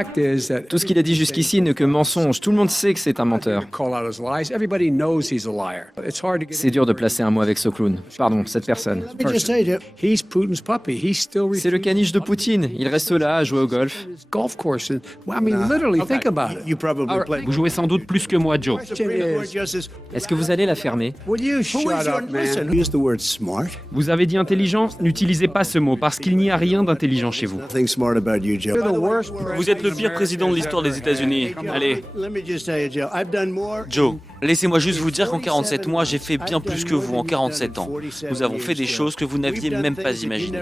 Tout ce qu'il a dit jusqu'ici n'est que mensonge. Tout le monde sait que c'est un menteur. C'est dur de placer un mot avec ce clown. Pardon, cette personne. C'est le caniche de Poutine. Il reste là à jouer au golf. Vous jouez sans doute plus que moi, Joe. Est-ce que vous allez la fermer? Vous avez dit intelligent? N'utilisez pas ce mot parce qu'il n'y a rien d'intelligent chez vous. Vous êtes le pire président de l'histoire des États-Unis. Allez. Joe, laissez-moi juste vous dire qu'en 47 mois, j'ai fait bien plus que vous en 47 ans. Nous avons fait des choses que vous n'aviez même pas imaginées.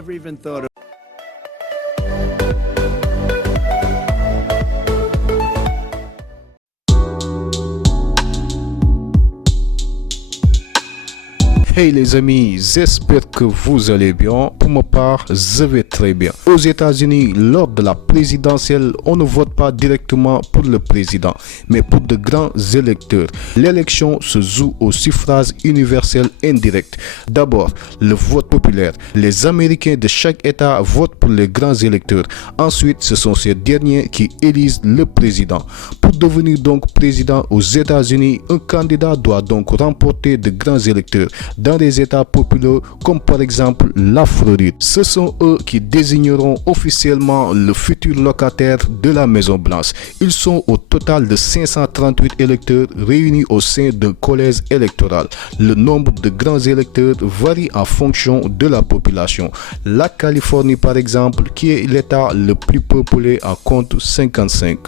Hey les amis, j'espère que vous allez bien. Pour ma part, je vais très bien. Aux États-Unis, lors de la présidentielle, on ne vote pas directement pour le président, mais pour de grands électeurs. L'élection se joue au suffrage universel indirect. D'abord, le vote populaire. Les Américains de chaque État votent pour les grands électeurs. Ensuite, ce sont ces derniers qui élisent le président. Pour devenir donc président aux États-Unis, un candidat doit donc remporter de grands électeurs dans des États populaires comme par exemple la Floride. Ce sont eux qui désigneront officiellement le futur locataire de la Maison Blanche. Ils sont au total de 538 électeurs réunis au sein d'un collège électoral. Le nombre de grands électeurs varie en fonction de la population. La Californie par exemple, qui est l'État le plus peuplé, en compte 55.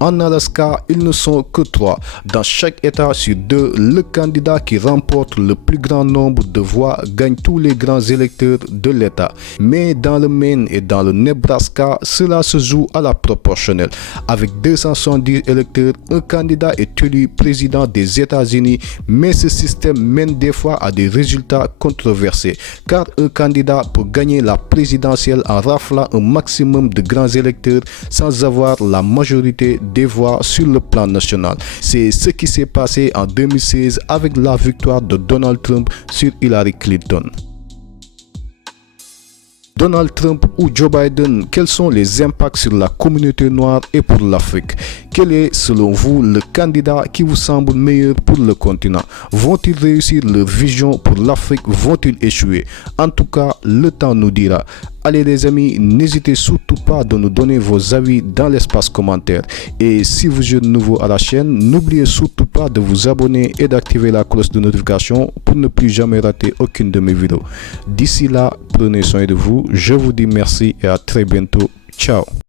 En Alaska, ils ne sont que 3. Dans chaque État sur 2, le candidat qui remporte le plus grand nombre de voix gagne tous les grands électeurs de l'État. Mais dans le Maine et dans le Nebraska, cela se joue à la proportionnelle. Avec 270 électeurs, un candidat est élu président des États-Unis, mais ce système mène des fois à des résultats controversés, car un candidat peut gagner la présidentielle en raflant un maximum de grands électeurs sans avoir la majorité des voix sur le plan national. C'est ce qui s'est passé en 2016 avec la victoire de Donald Trump sur Hillary Clinton. Donald Trump ou Joe Biden, quels sont les impacts sur la communauté noire et pour l'Afrique? Quel est selon vous le candidat qui vous semble meilleur pour le continent? Vont-ils réussir leur vision pour l'Afrique? Vont-ils échouer? En tout cas, le temps nous dira. Allez les amis, n'hésitez surtout pas de nous donner vos avis dans l'espace commentaire. Et si vous êtes nouveau à la chaîne, n'oubliez surtout pas de vous abonner et d'activer la cloche de notification pour ne plus jamais rater aucune de mes vidéos. D'ici là, prenez soin de vous. Je vous dis merci et à très bientôt. Ciao.